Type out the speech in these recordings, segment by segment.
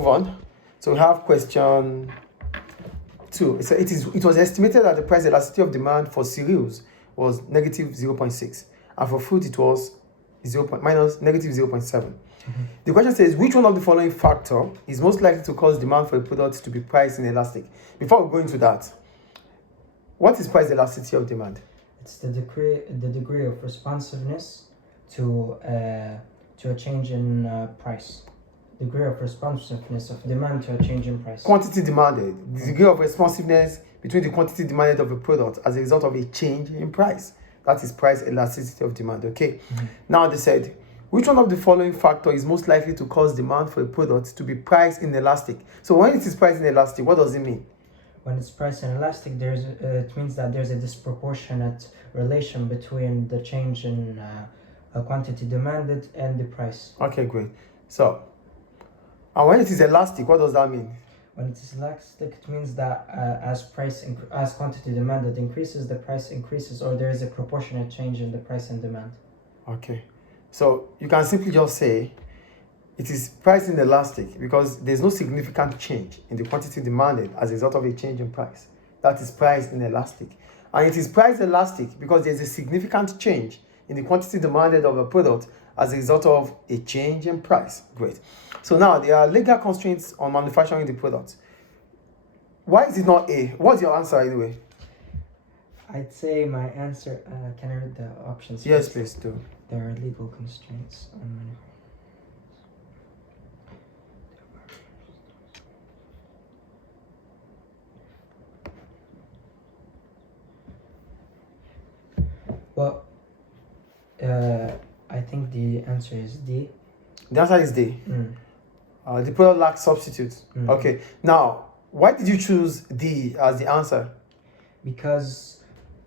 move on. So we have question 2. So it was estimated that the price elasticity of demand for cereals was negative 0.6, and for fruit it was negative 0.7. The question says, which one of the following factor is most likely to cause demand for a product to be price inelastic? Before we go into that, what is price elasticity of demand? It's the degree of responsiveness to a change in price. Degree of responsiveness of demand to a change in price. Quantity demanded. The degree of responsiveness between the quantity demanded of a product as a result of a change in price. That is price elasticity of demand. Okay. Now they said, which one of the following factor is most likely to cause demand for a product to be price inelastic? So when it is price inelastic, what does it mean? When it's price inelastic, it means that there's a disproportionate relation between the change in quantity demanded and the price. Okay, great. So, and when it is elastic, what does that mean? When it is elastic, it means that as quantity demanded increases, the price increases, or there is a proportionate change in the price and demand. Okay. So you can simply just say it is price inelastic because there's no significant change in the quantity demanded as a result of a change in price. That is price inelastic. And it is price elastic because there's a significant change in the quantity demanded of a product as a result of a change in price. Great. So now there are legal constraints on manufacturing the product. Why is it not A? What's your answer anyway? I'd say my answer, can I read the options? Yes, please do. There are legal constraints on manufacturing. Well, I think the answer is D. The answer is D. The product lacks substitutes. Okay. Now, why did you choose D as the answer? Because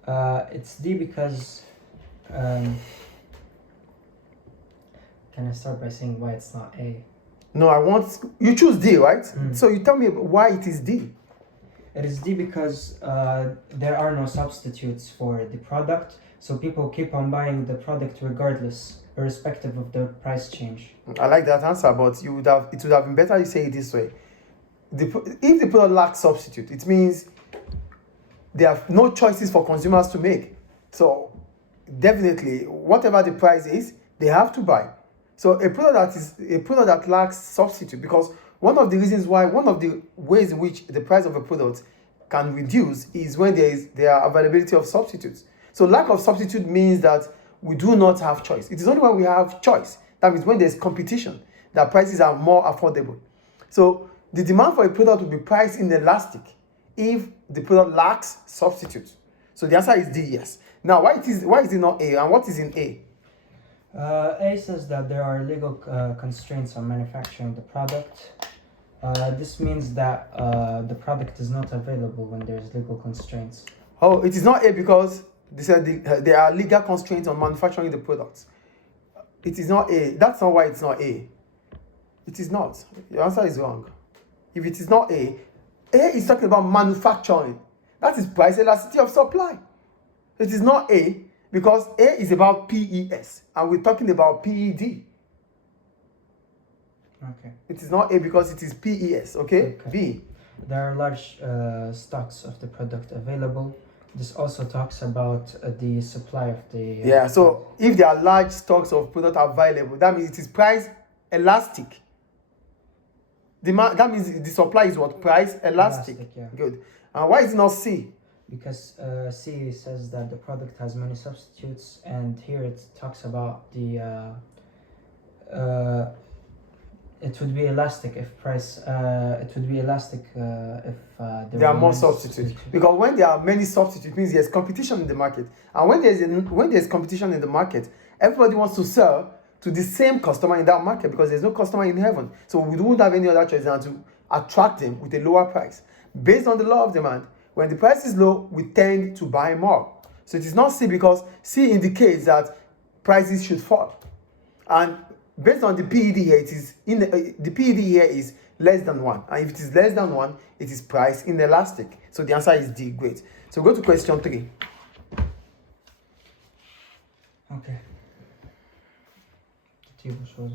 it's D because... can I start by saying why it's not A? No, you choose D, right? So you tell me why it is D. It is D because there are no substitutes for the product, so people keep on buying the product regardless, irrespective of the price change. I like that answer, but it would have been better you say it this way. If the product lacks substitute, it means there are no choices for consumers to make. So definitely, whatever the price is, they have to buy. So a product that lacks substitute, because one of the ways in which the price of a product can reduce is when there are availability of substitutes. So lack of substitute means that we do not have choice. It is only when we have choice, that means when there's competition, that prices are more affordable. So the demand for a product will be price inelastic if the product lacks substitute. So the answer is D, yes. Now, why is it not A, and what is in A? A says that there are legal constraints on manufacturing the product. This means that the product is not available when there's legal constraints. Oh, it is not A because they said there are legal constraints on manufacturing the products. It is not A. That's not why it's not A. It is not. Your answer is wrong. If it is not A is talking about manufacturing. That is price elasticity of supply. It is not A because A is about PES and we're talking about PED. Okay. It is not A because it is PES, okay? B. There are large stocks of the product available. This also talks about the supply of the... Yeah, so if there are large stocks of product available, that means it is price elastic. That means the supply is what? Price elastic. Yeah. Good. And why is it not C? Because C says that the product has many substitutes, and here it talks about the... it would be elastic if there are more substitutes. Because when there are many substitutes, it means there's competition in the market. And when there's competition in the market, everybody wants to sell to the same customer in that market because there's no customer in heaven. So we don't have any other choice than to attract them with a lower price. Based on the law of demand, when the price is low, we tend to buy more. So it is not C because C indicates that prices should fall. And based on the PED here, the PED here is less than 1. And if it is less than 1, it is price inelastic. So the answer is D. Great. So go to question 3. Okay. The table shows